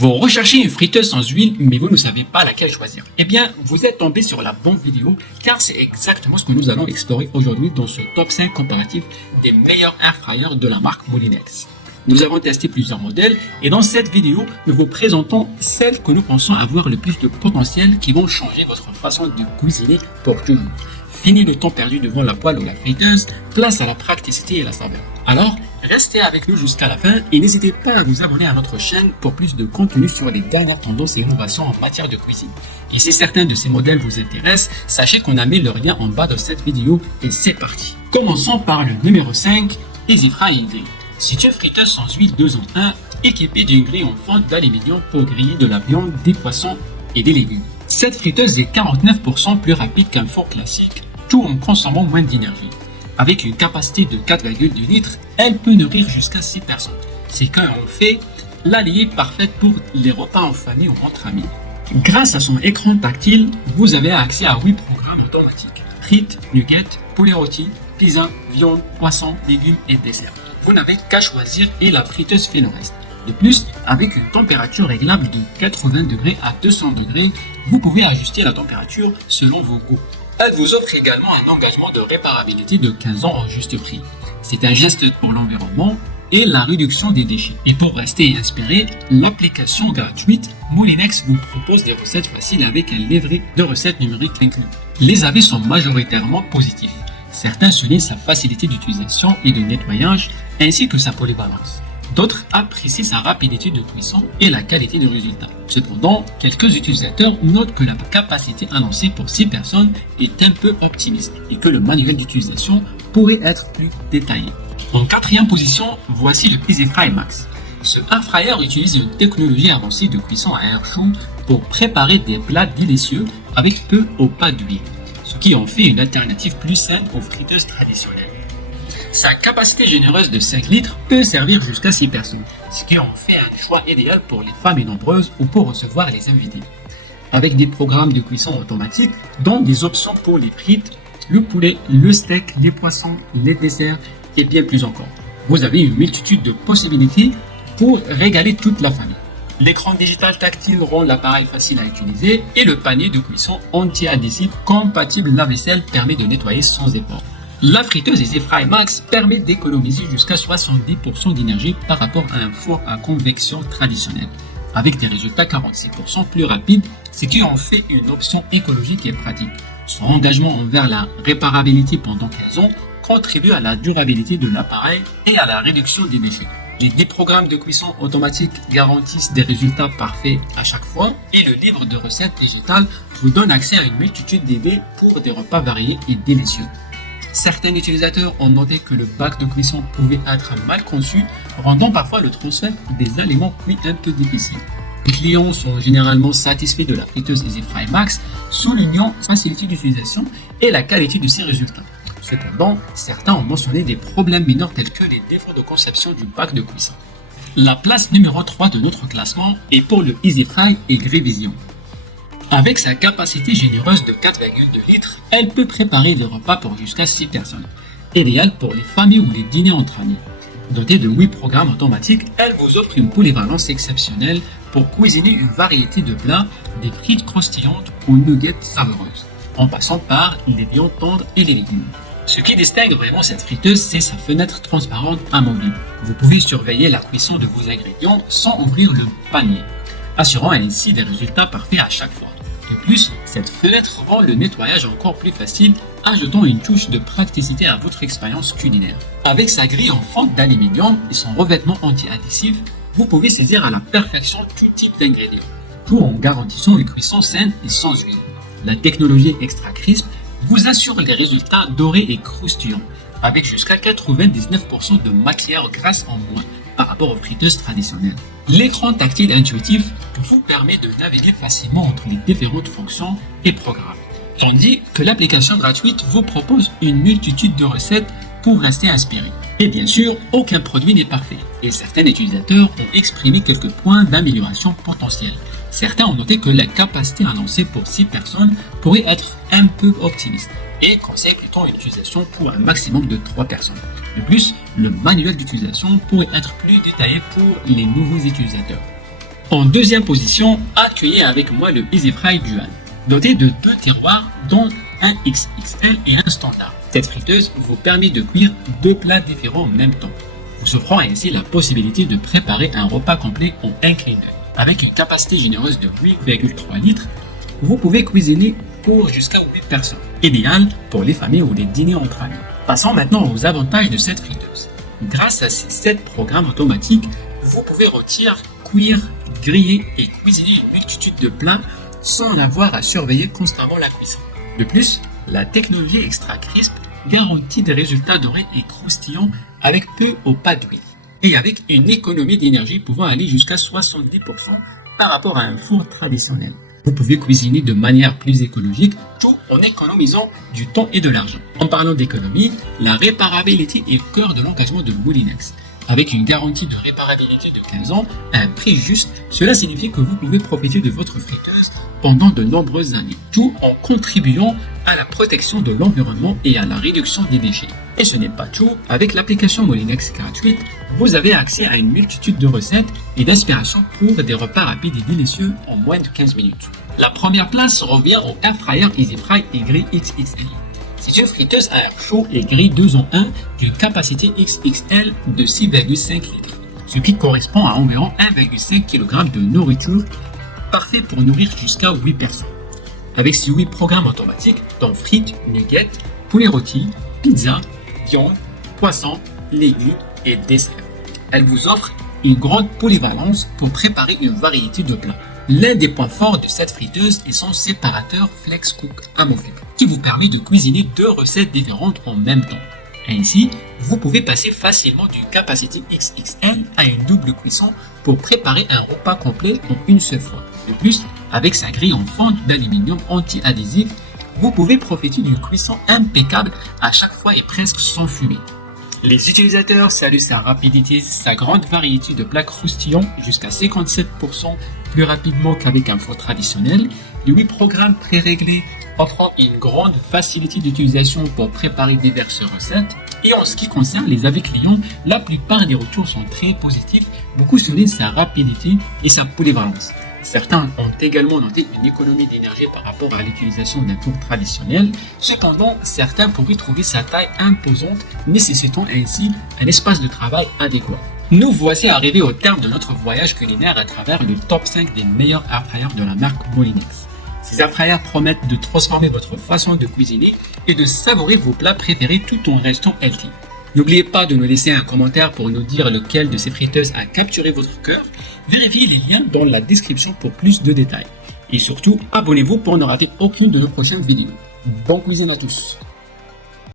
Vous recherchez une friteuse sans huile, mais vous ne savez pas laquelle choisir. Eh bien, vous êtes tombé sur la bonne vidéo, car c'est exactement ce que nous allons explorer aujourd'hui dans ce top 5 comparatif des meilleurs air fryers de la marque Molinex. Nous avons testé plusieurs modèles et dans cette vidéo, nous vous présentons celles que nous pensons avoir le plus de potentiel qui vont changer votre façon de cuisiner pour toujours. Fini le temps perdu devant la poêle ou la friteuse, place à la praticité et la saveur. Alors, restez avec nous jusqu'à la fin et n'hésitez pas à vous abonner à notre chaîne pour plus de contenu sur les dernières tendances et innovations en matière de cuisine. Et si certains de ces modèles vous intéressent, sachez qu'on a mis le lien en bas de cette vidéo et c'est parti. Commençons par le numéro 5, EasyFry Grill. C'est une friteuse sans huile 2 en 1 équipée d'une grille en fente d'aluminium pour griller de la viande, des poissons et des légumes. Cette friteuse est 49% plus rapide qu'un four classique, tout en consommant moins d'énergie. Avec une capacité de 4,2 litres, elle peut nourrir jusqu'à 6 personnes. C'est quand on fait l'allié parfaite pour les repas en famille ou entre amis. Grâce à son écran tactile, vous avez accès à 8 programmes automatiques. Frites, nuggets, poulet rôti, pizza, viande, poisson, légumes et desserts. Vous n'avez qu'à choisir et la friteuse fait le reste. De plus, avec une température réglable de 80 degrés à 200 degrés, vous pouvez ajuster la température selon vos goûts. Elle vous offre également un engagement de réparabilité de 15 ans en juste prix. C'est un geste pour l'environnement et la réduction des déchets. Et pour rester inspiré, l'application gratuite Molinex vous propose des recettes faciles avec un livret de recettes numériques inclus. Les avis sont majoritairement positifs. Certains soulignent sa facilité d'utilisation et de nettoyage ainsi que sa polyvalence. D'autres apprécient sa rapidité de cuisson et la qualité du résultat. Cependant, quelques utilisateurs notent que la capacité annoncée pour 6 personnes est un peu optimiste et que le manuel d'utilisation pourrait être plus détaillé. En quatrième position, voici le EasyFry Max. Ce air fryer utilise une technologie avancée de cuisson à air chaud pour préparer des plats délicieux avec peu ou pas d'huile, ce qui en fait une alternative plus saine aux friteuses traditionnelles. Sa capacité généreuse de 5 litres peut servir jusqu'à 6 personnes, ce qui en fait un choix idéal pour les familles nombreuses ou pour recevoir les invités. Avec des programmes de cuisson automatiques, dont des options pour les frites, le poulet, le steak, les poissons, les desserts et bien plus encore. Vous avez une multitude de possibilités pour régaler toute la famille. L'écran digital tactile rend l'appareil facile à utiliser et le panier de cuisson anti-adhésif compatible lave-vaisselle permet de nettoyer sans effort. La friteuse EasyFry Max permet d'économiser jusqu'à 70% d'énergie par rapport à un four à convection traditionnel, avec des résultats 46% plus rapides, ce qui en fait une option écologique et pratique. Son engagement envers la réparabilité pendant 15 ans contribue à la durabilité de l'appareil et à la réduction des déchets. Les 10 programmes de cuisson automatiques garantissent des résultats parfaits à chaque fois et le livre de recettes végétales vous donne accès à une multitude d'idées pour des repas variés et délicieux. Certains utilisateurs ont noté que le bac de cuisson pouvait être mal conçu, rendant parfois le transfert des aliments cuits un peu difficile. Les clients sont généralement satisfaits de la friteuse EasyFry Max, soulignant sa facilité d'utilisation et la qualité de ses résultats. Cependant, certains ont mentionné des problèmes mineurs tels que les défauts de conception du bac de cuisson. La place numéro 3 de notre classement est pour le EasyFry et Grivision. Avec sa capacité généreuse de 4,2 litres, elle peut préparer des repas pour jusqu'à 6 personnes. Idéal pour les familles ou les dîners entre amis. Dotée de 8 programmes automatiques, elle vous offre une polyvalence exceptionnelle pour cuisiner une variété de plats, des frites croustillantes aux nuggets savoureuses, en passant par les viandes tendres et les légumes. Ce qui distingue vraiment cette friteuse, c'est sa fenêtre transparente amovible. Vous pouvez surveiller la cuisson de vos ingrédients sans ouvrir le panier, assurant ainsi des résultats parfaits à chaque fois. De plus, cette fenêtre rend le nettoyage encore plus facile, ajoutant une touche de praticité à votre expérience culinaire. Avec sa grille en fente d'aluminium et son revêtement anti-adhésif, vous pouvez saisir à la perfection tout type d'ingrédients, tout en garantissant une cuisson saine et sans huile. La technologie Extra Crisp vous assure des résultats dorés et croustillants, avec jusqu'à 99% de matière grasse en moins par rapport aux friteuses traditionnelles. L'écran tactile intuitif vous permet de naviguer facilement entre les différentes fonctions et programmes, tandis que l'application gratuite vous propose une multitude de recettes pour rester inspiré. Et bien sûr, aucun produit n'est parfait, et certains utilisateurs ont exprimé quelques points d'amélioration potentiels. Certains ont noté que la capacité annoncée pour 6 personnes pourrait être un peu optimiste et conseillent plutôt une utilisation pour un maximum de 3 personnes. De plus, le manuel d'utilisation pourrait être plus détaillé pour les nouveaux utilisateurs. En deuxième position, accueillez avec moi le EasyFry Dual, doté de deux tiroirs dont un XXL et un standard. Cette friteuse vous permet de cuire deux plats différents en même temps, vous offrant ainsi la possibilité de préparer un repas complet en un clin d'œil. Avec une capacité généreuse de 8,3 litres, vous pouvez cuisiner pour jusqu'à 8 personnes, idéal pour les familles ou les dîners entre amis. Passons maintenant aux avantages de cette friteuse. Grâce à ces 7 programmes automatiques, vous pouvez rôtir, cuire, griller et cuisiner une multitude de plats sans avoir à surveiller constamment la cuisson. De plus, la technologie Extra Crisp garantit des résultats dorés et croustillants avec peu ou pas d'huile et avec une économie d'énergie pouvant aller jusqu'à 70% par rapport à un four traditionnel. Vous pouvez cuisiner de manière plus écologique, tout en économisant du temps et de l'argent. En parlant d'économie, la réparabilité est au cœur de l'engagement de Moulinex. Avec une garantie de réparabilité de 15 ans à un prix juste, cela signifie que vous pouvez profiter de votre friteuse pendant de nombreuses années, tout en contribuant à la protection de l'environnement et à la réduction des déchets. Et ce n'est pas tout, avec l'application Moulinex gratuite, vous avez accès à une multitude de recettes et d'inspirations pour des repas rapides et délicieux en moins de 15 minutes. La première place revient au Air Fryer EasyFry Grille XXL. C'est une friteuse à air chaud et grille 2 en 1 d'une capacité XXL de 6,5 litres, ce qui correspond à environ 1,5 kg de nourriture, parfait pour nourrir jusqu'à 8 personnes. Avec ses 8 programmes automatiques, dont frites, nuggets, poulet rôti, pizza, viande, poisson, légumes et dessert. Elle vous offre une grande polyvalence pour préparer une variété de plats. L'un des points forts de cette friteuse est son séparateur FlexCook amovible, qui vous permet de cuisiner 2 recettes différentes en même temps. Ainsi, vous pouvez passer facilement d'une capacité XXL à une double cuisson pour préparer un repas complet en une seule fois. De plus, avec sa grille en fente d'aluminium anti-adhésif, vous pouvez profiter d'une cuisson impeccable à chaque fois et presque sans fumée. Les utilisateurs saluent sa rapidité, sa grande variété de plats croustillants jusqu'à 57% plus rapidement qu'avec un four traditionnel, les 8 programmes pré-réglés offrant une grande facilité d'utilisation pour préparer diverses recettes. Et en ce qui concerne les avis clients, la plupart des retours sont très positifs, beaucoup soulignent sa rapidité et sa polyvalence. Certains ont également noté une économie d'énergie par rapport à l'utilisation d'un four traditionnel. Cependant, certains pourraient trouver sa taille imposante, nécessitant ainsi un espace de travail adéquat. Nous voici arrivés au terme de notre voyage culinaire à travers le top 5 des meilleurs airfryers de la marque Moulinex. Ces airfryers promettent de transformer votre façon de cuisiner et de savourer vos plats préférés tout en restant healthy. N'oubliez pas de nous laisser un commentaire pour nous dire lequel de ces friteuses a capturé votre cœur. Vérifiez les liens dans la description pour plus de détails. Et surtout, abonnez-vous pour ne rater aucune de nos prochaines vidéos. Bonne cuisine à tous!